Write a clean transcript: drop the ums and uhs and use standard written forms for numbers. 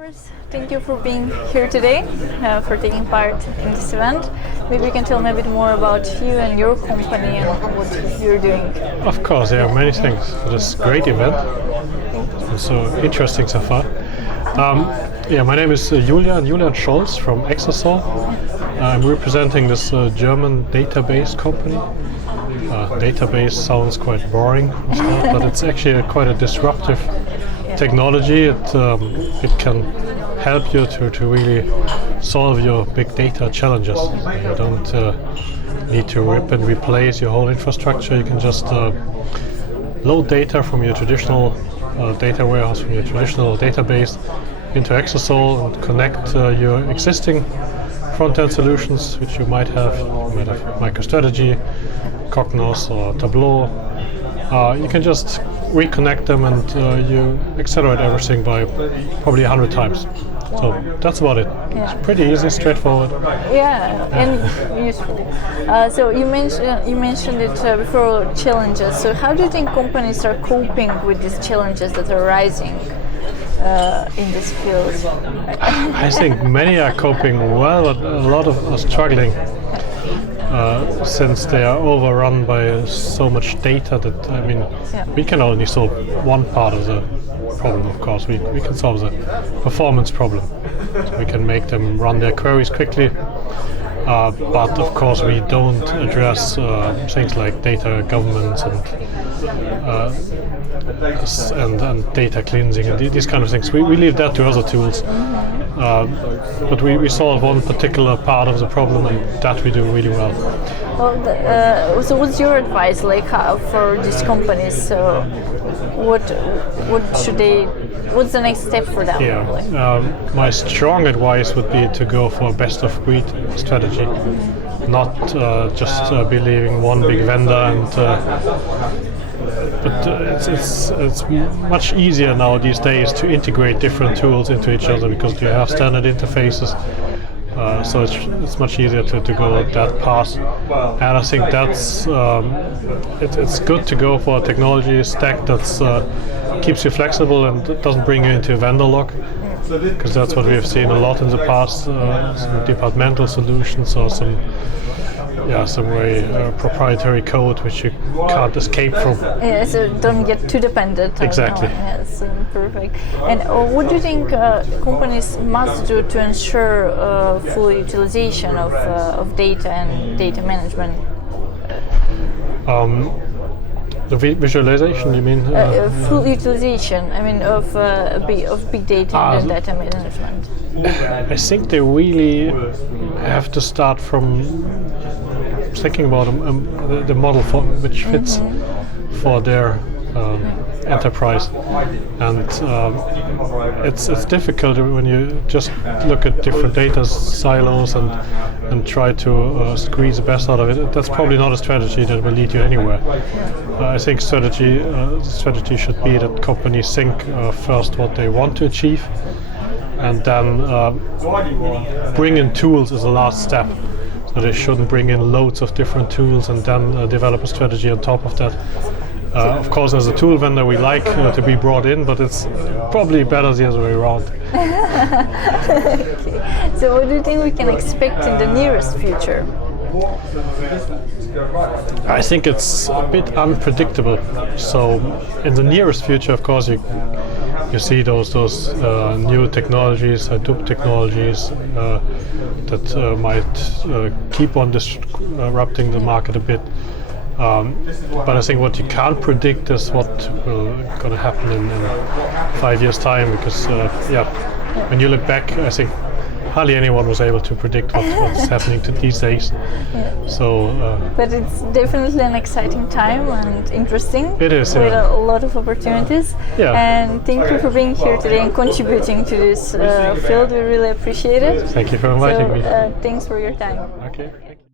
First, thank you for being here today, for taking part in this event. Maybe you can tell me a bit more about you and your company and what you're doing. Of course, there are many things for this great event. It's so interesting so far. My name is Julian Scholz from Exasol. I'm representing this German database company. Database sounds quite boring, but it's actually quite a disruptive technology. It can help you to really solve your big data challenges. You don't need to rip and replace your whole infrastructure. You can just load data from your traditional data warehouse, from your traditional database into Exasol and connect your existing front-end solutions, which you might have. You might have MicroStrategy, Cognos or Tableau. You can just reconnect them and you accelerate everything by probably 100 times. So that's about it. Yeah. It's pretty easy, straightforward. Yeah, and useful. So you mentioned it before, challenges. So how do you think companies are coping with these challenges that are rising in this field? I think many are coping well, but a lot of are struggling. Since they are overrun by so much data that, we can only solve one part of the problem, of course. We can solve the performance problem. So we can make them run their queries quickly, but of course we don't address things like data governance and data cleansing and these kind of things. We leave that to other tools. But we solve one particular part of the problem, and that we do really well. Well, so what's your advice, for these companies? So, what's the next step for them? Yeah, my strong advice would be to go for a best-of-breed strategy, not just believing one big vendor but it's much easier now these days to integrate different tools into each other because you have standard interfaces. So it's much easier to go that path. And I think that's it's good to go for a technology stack that keeps you flexible and doesn't bring you into vendor lock. Because that's what we have seen a lot in the past. Some departmental solutions or some very proprietary code which you can't escape from. Yeah, so don't get too dependent. Exactly. Yes, perfect. And what do you think companies must do to ensure full utilization of data and data management? The visualization, you mean? Full utilization, of big data and data management. I think they really have to start from thinking about the model which fits for their enterprise, and it's difficult when you just look at different data silos and try to squeeze the best out of it. That's probably not a strategy that will lead you anywhere. I think strategy should be that companies think first what they want to achieve, and then bring in tools as a last step. So they shouldn't bring in loads of different tools and then develop a strategy on top of that. Of course, as a tool vendor, we like to be brought in, but it's probably better the other way around. Okay. So what do you think we can expect in the nearest future? I think it's a bit unpredictable. So in the nearest future, of course, you see those new technologies, Hadoop technologies that might keep on disrupting the market a bit. But I think what you can't predict is what will going to happen in 5 years' time, because when you look back, I think hardly anyone was able to predict what's happening these days. Yeah. So, but it's definitely an exciting time and interesting. It is, with a lot of opportunities. Yeah. And thank you for being here today and contributing to this field. We really appreciate it. Thank you for inviting me. Thanks for your time. Okay. Thank you.